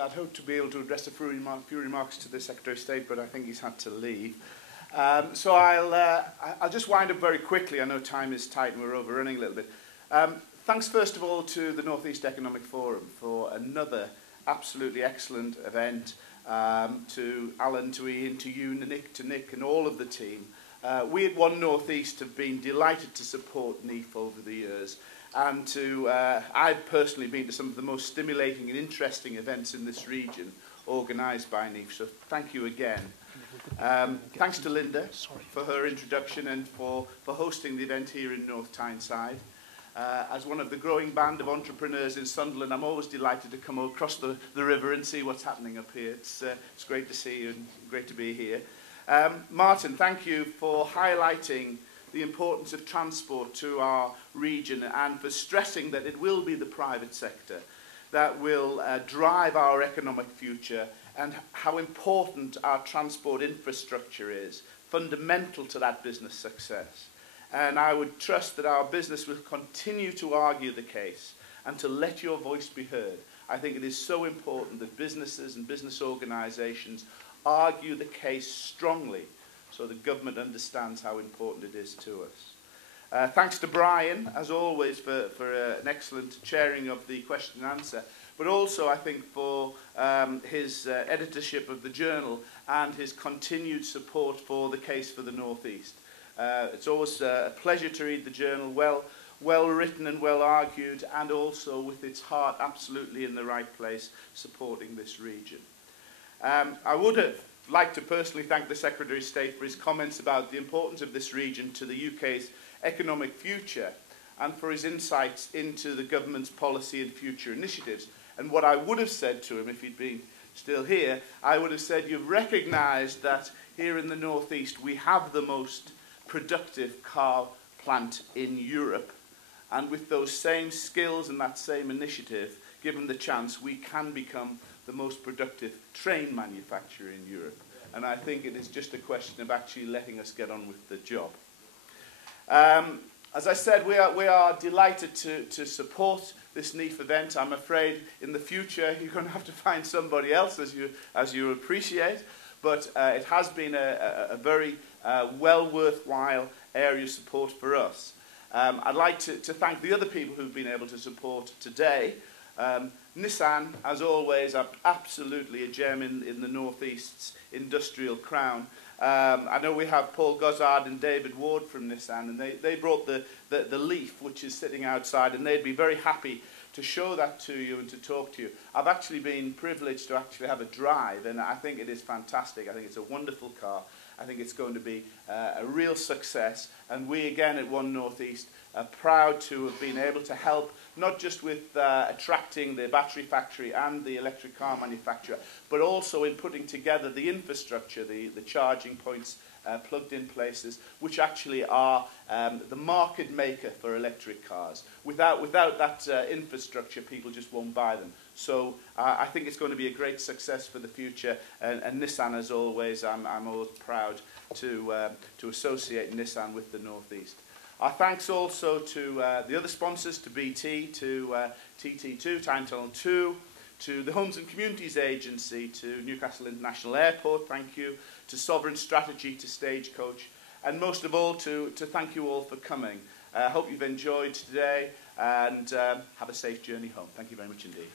I'd hoped to be able to address a few remarks to the Secretary of State, but I think he's had to leave. So I'll just wind up very quickly. I know time is tight and we're overrunning a little bit. Thanks first of all to the North East Economic Forum for another absolutely excellent event, to Alan, to Ian, to you, to Nick and all of the team. We at One North East have been delighted to support NEAF over the years, and I've personally been to some of the most stimulating and interesting events in this region organised by NEAF, so thank you again. Thanks to Linda for her introduction and for hosting the event here in North Tyneside. As one of the growing band of entrepreneurs in Sunderland, I'm always delighted to come across the river and see what's happening up here. It's great to see you and great to be here. Martin, thank you for highlighting the importance of transport to our region and for stressing that it will be the private sector that will drive our economic future, and how important our transport infrastructure is, fundamental to that business success. And I would trust that our business will continue to argue the case and to let your voice be heard. I think it is so important that businesses and business organisations argue the case strongly so the government understands how important it is to us. Thanks to Brian, as always, for an excellent chairing of the question and answer, but also I think for his editorship of the journal and his continued support for the case for the North East. It's always a pleasure to read the journal, well written and well argued, and also with its heart absolutely in the right place, supporting this region. I would have liked to personally thank the Secretary of State for his comments about the importance of this region to the UK's economic future, and for his insights into the government's policy and future initiatives. And what I would have said to him, if he'd been still here, I would have said, you've recognised that here in the North East we have the most productive car plant in Europe, and with those same skills and that same initiative, given the chance, we can become the most productive train manufacturer in Europe. And I think it is just a question of actually letting us get on with the job. As I said, we are delighted to support this NEAF event. I'm afraid in the future you're going to have to find somebody else, as you appreciate, but it has been a very well worthwhile area of support for us. I'd like to thank the other people who've been able to support today. Nissan, as always, are absolutely a gem in the North East's industrial crown. I know we have Paul Gozzard and David Ward from Nissan, and they brought the Leaf, which is sitting outside, and they'd be very happy to show that to you and to talk to you. I've actually been privileged to actually have a drive, and I think it is fantastic. I think it's a wonderful car. I think it's going to be a real success, and we again at One North East are proud to have been able to help, not just with attracting the battery factory and the electric car manufacturer, but also in putting together the infrastructure, the charging points, plugged-in places, which actually are the market maker for electric cars. Without that infrastructure, people just won't buy them. So I think it's going to be a great success for the future, and Nissan, as always, I'm always proud to associate Nissan with the North East. Our thanks also to the other sponsors, to BT, to TT2, Time Tunnel 2, to the Homes and Communities Agency, to Newcastle International Airport, thank you, to Sovereign Strategy, to Stagecoach, and most of all to thank you all for coming. I hope you've enjoyed today, and have a safe journey home. Thank you very much indeed.